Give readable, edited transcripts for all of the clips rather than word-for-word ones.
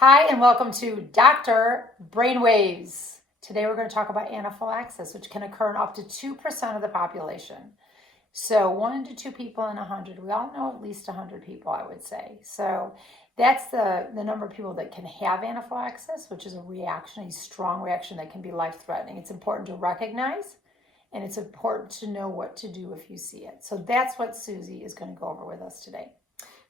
Hi, and welcome to Dr. Brainwaves. Today we're going to talk about anaphylaxis, which can occur in up to 2% of the population. So 1 to 2 people in 100. We all know at least 100 people, I would say. So that's the number of people that can have anaphylaxis, which is a reaction, a strong reaction that can be life-threatening. It's important to recognize, and it's important to know what to do if you see it. So that's what Susie is going to go over with us today.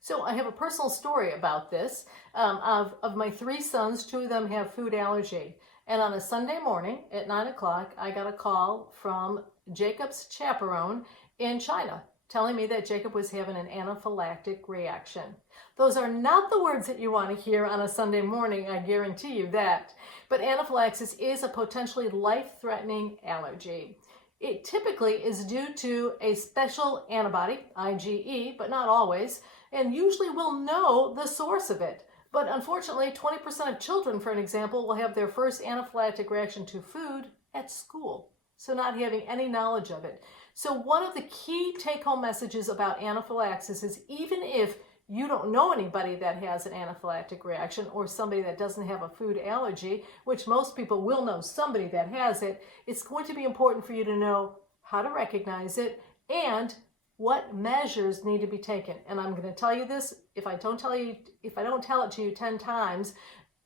So I have a personal story about this. Of my 3 sons, 2 of them have food allergy. And on a Sunday morning at 9 o'clock, I got a call from Jacob's chaperone in China telling me that Jacob was having an anaphylactic reaction. Those are not the words that you want to hear on a Sunday morning, I guarantee you that. But anaphylaxis is a potentially life-threatening allergy. It typically is due to a special antibody, IgE, but not always, and usually we'll know the source of it. But unfortunately, 20% of children, for an example, will have their first anaphylactic reaction to food at school, so not having any knowledge of it. So one of the key take-home messages about anaphylaxis is even if you don't know anybody that has an anaphylactic reaction or somebody that doesn't have a food allergy, which most people will know somebody that has it, it's going to be important for you to know how to recognize it and what measures need to be taken. And I'm going to tell you this, if I don't tell it to you 10 times,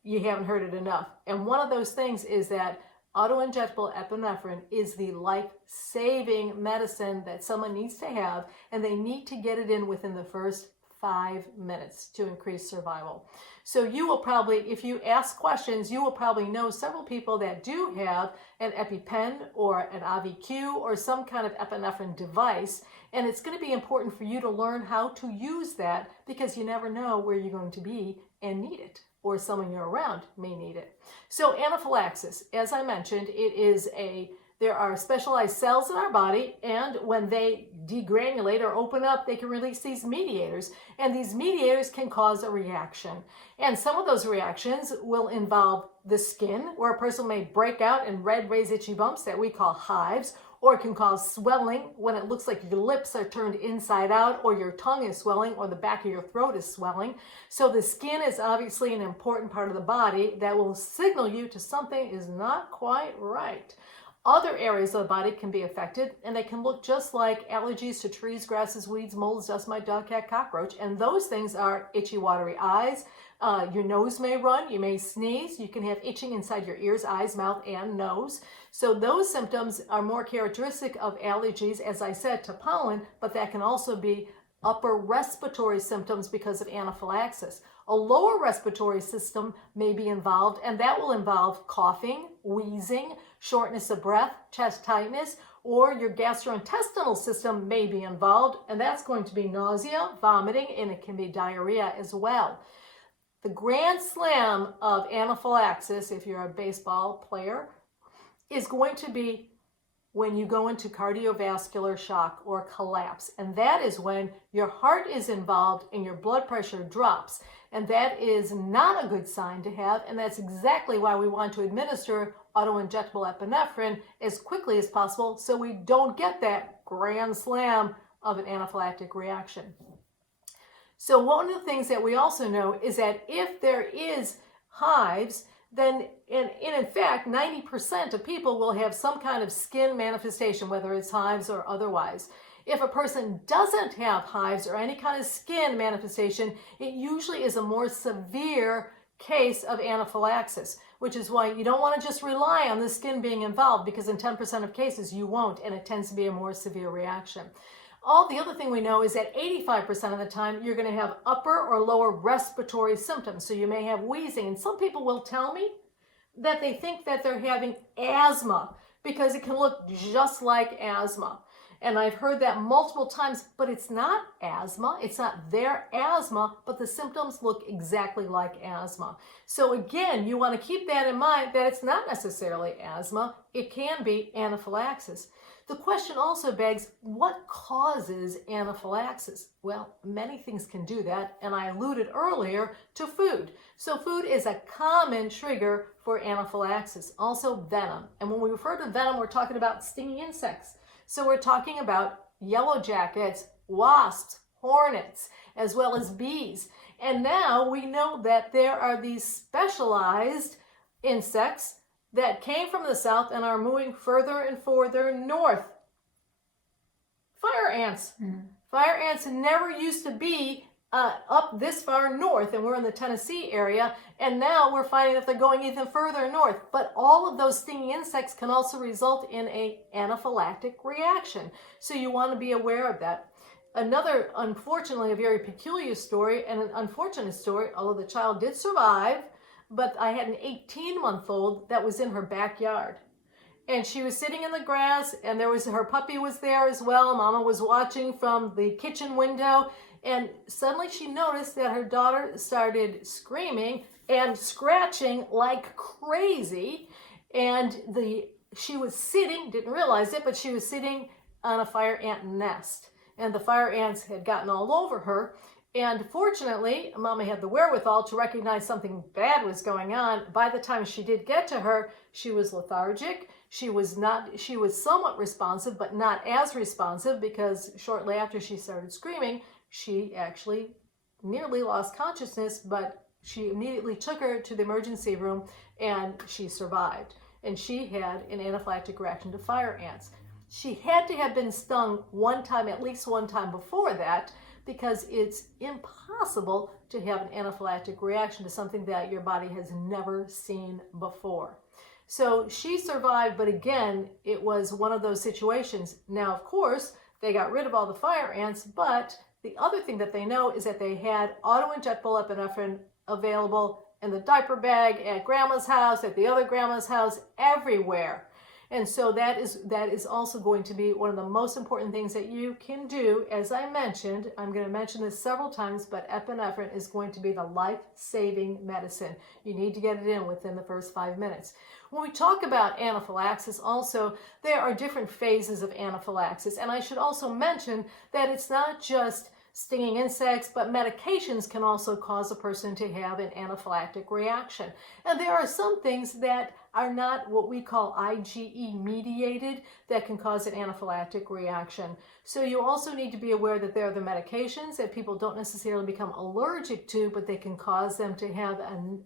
you haven't heard it enough. And one of those things is that autoinjectable epinephrine is the life-saving medicine that someone needs to have, and they need to get it in within the first 5 minutes to increase survival. So you will probably, if you ask questions, you will probably know several people that do have an EpiPen or an AVQ or some kind of epinephrine device, and it's going to be important for you to learn how to use that because you never know where you're going to be and need it, or someone you're around may need it. So anaphylaxis, as I mentioned, there are specialized cells in our body, and when they degranulate or open up, they can release these mediators, and these mediators can cause a reaction. And some of those reactions will involve the skin, where a person may break out in red, raised, itchy bumps that we call hives, or it can cause swelling when it looks like your lips are turned inside out, or your tongue is swelling, or the back of your throat is swelling. So the skin is obviously an important part of the body that will signal you to something is not quite right. Other areas of the body can be affected, and they can look just like allergies to trees, grasses, weeds, molds, dust mite, dog, cat, cockroach. And those things are itchy, watery eyes. Your nose may run. You may sneeze. You can have itching inside your ears, eyes, mouth, and nose. So those symptoms are more characteristic of allergies, as I said, to pollen, but that can also be upper respiratory symptoms because of anaphylaxis. A lower respiratory system may be involved, and that will involve coughing, wheezing, shortness of breath, chest tightness, or your gastrointestinal system may be involved, and that's going to be nausea, vomiting, and it can be diarrhea as well. The grand slam of anaphylaxis, if you're a baseball player, is going to be when you go into cardiovascular shock or collapse. And that is when your heart is involved and your blood pressure drops. And that is not a good sign to have. And that's exactly why we want to administer autoinjectable epinephrine as quickly as possible so we don't get that grand slam of an anaphylactic reaction. So one of the things that we also know is that if there is hives, then in fact, 90% of people will have some kind of skin manifestation, whether it's hives or otherwise. If a person doesn't have hives or any kind of skin manifestation, it usually is a more severe case of anaphylaxis, which is why you don't want to just rely on the skin being involved, because in 10% of cases you won't, and it tends to be a more severe reaction. All the other thing we know is that 85% of the time you're going to have upper or lower respiratory symptoms. So you may have wheezing, and some people will tell me that they think that they're having asthma because it can look just like asthma. And I've heard that multiple times, but it's not asthma. It's not their asthma, but the symptoms look exactly like asthma. So again, you want to keep that in mind that it's not necessarily asthma. It can be anaphylaxis. The question also begs, what causes anaphylaxis? Well, many things can do that, and I alluded earlier to food. So food is a common trigger for anaphylaxis. Also venom. And when we refer to venom, we're talking about stinging insects. So we're talking about yellow jackets, wasps, hornets, as well as bees. And now we know that there are these specialized insects that came from the south and are moving further and further north. Fire ants. Fire ants never used to be up this far north, and we're in the Tennessee area, and now we're finding that they're going even further north. But all of those stinging insects can also result in an anaphylactic reaction. So you want to be aware of that. Another, unfortunately, a very peculiar story, and an unfortunate story, although the child did survive, but I had an 18-month-old that was in her backyard. And she was sitting in the grass, and her puppy was there as well. Mama was watching from the kitchen window, and suddenly she noticed that her daughter started screaming and scratching like crazy. And she was sitting, didn't realize it, but she was sitting on a fire ant nest. And the fire ants had gotten all over her. And fortunately, Mama had the wherewithal to recognize something bad was going on. By the time she did get to her, she was lethargic. She was somewhat responsive, but not as responsive, because shortly after she started screaming, she actually nearly lost consciousness, but she immediately took her to the emergency room and she survived. And she had an anaphylactic reaction to fire ants. She had to have been stung one time, at least one time before that, because it's impossible to have an anaphylactic reaction to something that your body has never seen before. So she survived, but again, it was one of those situations. Now, of course, they got rid of all the fire ants, but the other thing that they know is that they had autoinjectable epinephrine available in the diaper bag, at grandma's house, at the other grandma's house, everywhere. And so that is also going to be one of the most important things that you can do. As I mentioned, I'm going to mention this several times, but epinephrine is going to be the life-saving medicine. You need to get it in within the first 5 minutes. When we talk about anaphylaxis also, there are different phases of anaphylaxis. And I should also mention that it's not just stinging insects, but medications can also cause a person to have an anaphylactic reaction. And there are some things that are not what we call IgE mediated that can cause an anaphylactic reaction. So you also need to be aware that there are the medications that people don't necessarily become allergic to, but they can cause them to have,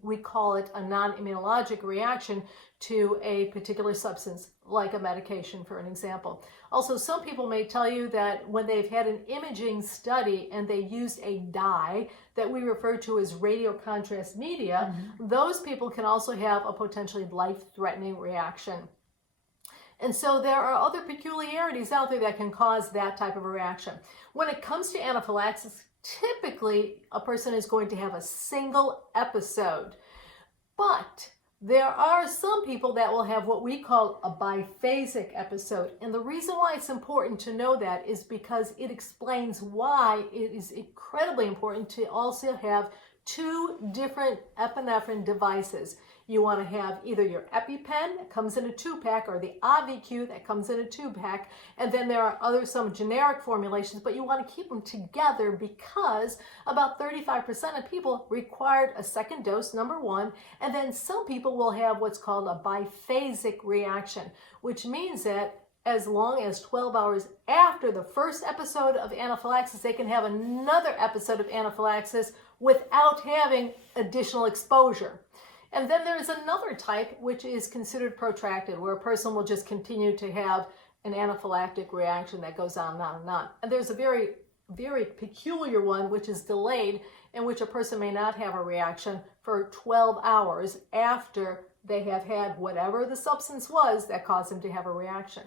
we call it a non-immunologic reaction to a particular substance, like a medication, for an example. Also, some people may tell you that when they've had an imaging study and they used a dye that we refer to as radiocontrast media, those people can also have a potentially life-threatening reaction. And so there are other peculiarities out there that can cause that type of a reaction. When it comes to anaphylaxis, typically a person is going to have a single episode, but there are some people that will have what we call a biphasic episode. And the reason why it's important to know that is because it explains why it is incredibly important to also have two different epinephrine devices. You want to have either your EpiPen that comes in a 2-pack or the AviQ that comes in a 2-pack. And then there are some generic formulations, but you want to keep them together because about 35% of people required a second dose, number one. And then some people will have what's called a biphasic reaction, which means that as long as 12 hours after the first episode of anaphylaxis, they can have another episode of anaphylaxis without having additional exposure. And then there is another type which is considered protracted, where a person will just continue to have an anaphylactic reaction that goes on and on and on. And there's a very, very peculiar one which is delayed, in which a person may not have a reaction for 12 hours after they have had whatever the substance was that caused them to have a reaction.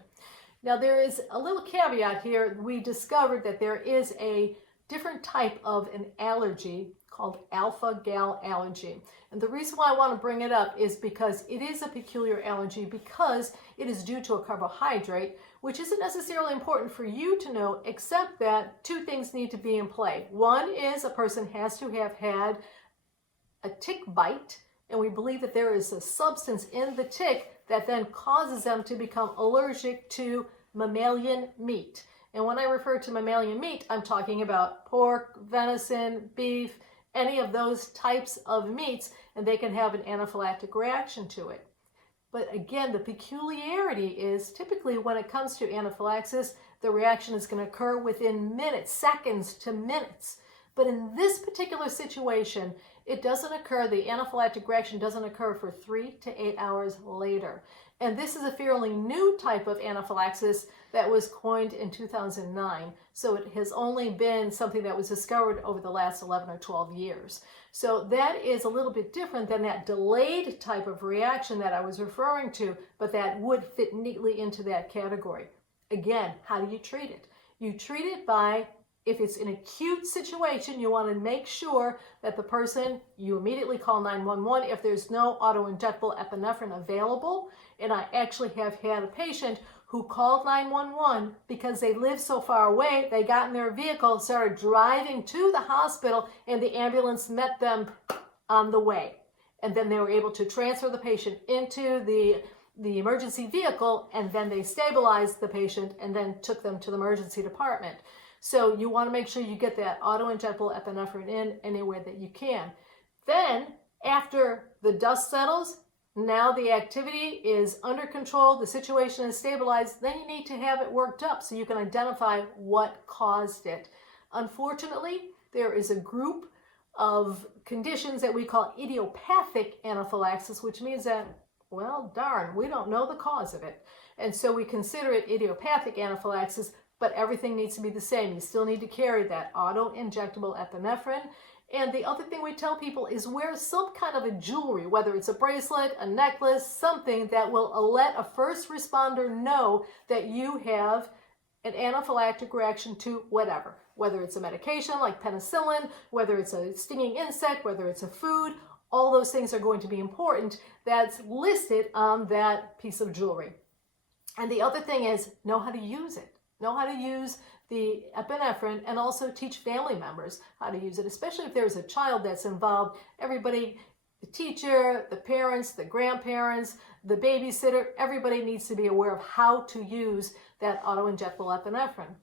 Now there is a little caveat here. We discovered that there is a different type of an allergy called alpha-gal allergy. And the reason why I want to bring it up is because it is a peculiar allergy, because it is due to a carbohydrate, which isn't necessarily important for you to know, except that two things need to be in play. One is a person has to have had a tick bite, and we believe that there is a substance in the tick that then causes them to become allergic to mammalian meat. And when I refer to mammalian meat, I'm talking about pork, venison, beef, any of those types of meats, and they can have an anaphylactic reaction to it. But again, the peculiarity is typically when it comes to anaphylaxis, the reaction is going to occur within minutes, seconds to minutes. But in this particular situation, it doesn't occur, the anaphylactic reaction doesn't occur for 3 to 8 hours later. And this is a fairly new type of anaphylaxis that was coined in 2009. So it has only been something that was discovered over the last 11 or 12 years. So that is a little bit different than that delayed type of reaction that I was referring to, but that would fit neatly into that category. Again, how do you treat it? You treat it by, if it's an acute situation, you want to make sure that the person, you immediately call 911 if there's no autoinjectable epinephrine available. And I actually have had a patient who called 911 because they lived so far away, they got in their vehicle, started driving to the hospital, and the ambulance met them on the way. And then they were able to transfer the patient into the emergency vehicle, and then they stabilized the patient and then took them to the emergency department. So you want to make sure you get that auto-injectable epinephrine in anywhere that you can. Then, after the dust settles, now the activity is under control, the situation is stabilized, then you need to have it worked up so you can identify what caused it. Unfortunately, there is a group of conditions that we call idiopathic anaphylaxis, which means that, well, darn, we don't know the cause of it. And so we consider it idiopathic anaphylaxis, but everything needs to be the same. You still need to carry that auto-injectable epinephrine. And the other thing we tell people is wear some kind of a jewelry, whether it's a bracelet, a necklace, something that will let a first responder know that you have an anaphylactic reaction to whatever. Whether it's a medication like penicillin, whether it's a stinging insect, whether it's a food, all those things are going to be important. That's listed on that piece of jewelry. And the other thing is know how to use it. Know how to use the epinephrine, and also teach family members how to use it, especially if there's a child that's involved. Everybody, the teacher, the parents, the grandparents, the babysitter, everybody needs to be aware of how to use that auto-injectable epinephrine.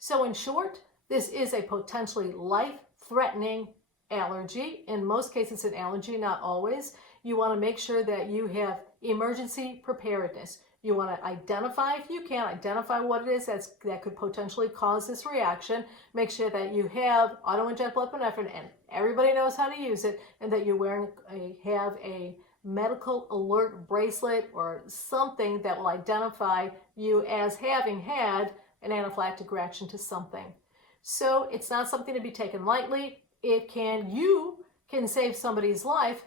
So in short, this is a potentially life-threatening allergy. In most cases, an allergy, not always. You want to make sure that you have emergency preparedness. You want to identify, if you can, identify what it is that could potentially cause this reaction. Make sure that you have auto-injectable epinephrine and everybody knows how to use it, and that you're have a medical alert bracelet or something that will identify you as having had an anaphylactic reaction to something. So it's not something to be taken lightly. You can save somebody's life,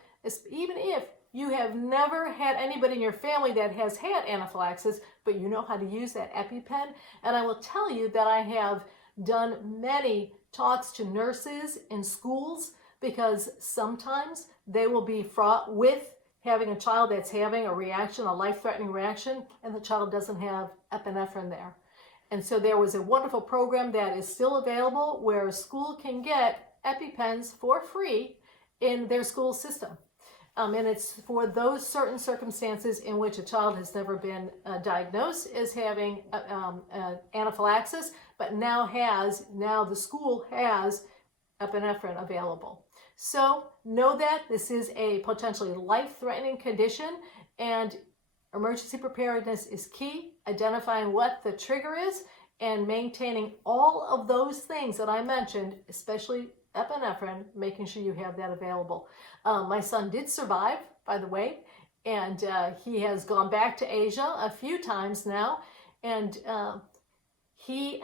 even if you have never had anybody in your family that has had anaphylaxis, but you know how to use that EpiPen. And I will tell you that I have done many talks to nurses in schools, because sometimes they will be fraught with having a child that's having a reaction, a life-threatening reaction, and the child doesn't have epinephrine there. And so there was a wonderful program that is still available where a school can get EpiPens for free in their school system. And it's for those certain circumstances in which a child has never been diagnosed as having anaphylaxis, but now the school has epinephrine available. So know that this is a potentially life-threatening condition, and emergency preparedness is key. Identifying what the trigger is and maintaining all of those things that I mentioned, especially epinephrine, making sure you have that available. My son did survive, by the way, and he has gone back to Asia a few times now, and he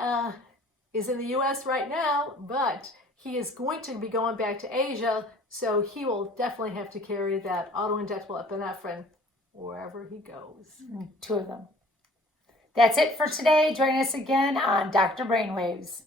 is in the U.S. right now, but he is going to be going back to Asia, so he will definitely have to carry that auto-injectable epinephrine wherever he goes. 2 of them. That's it for today. Join us again on Dr. Brainwaves.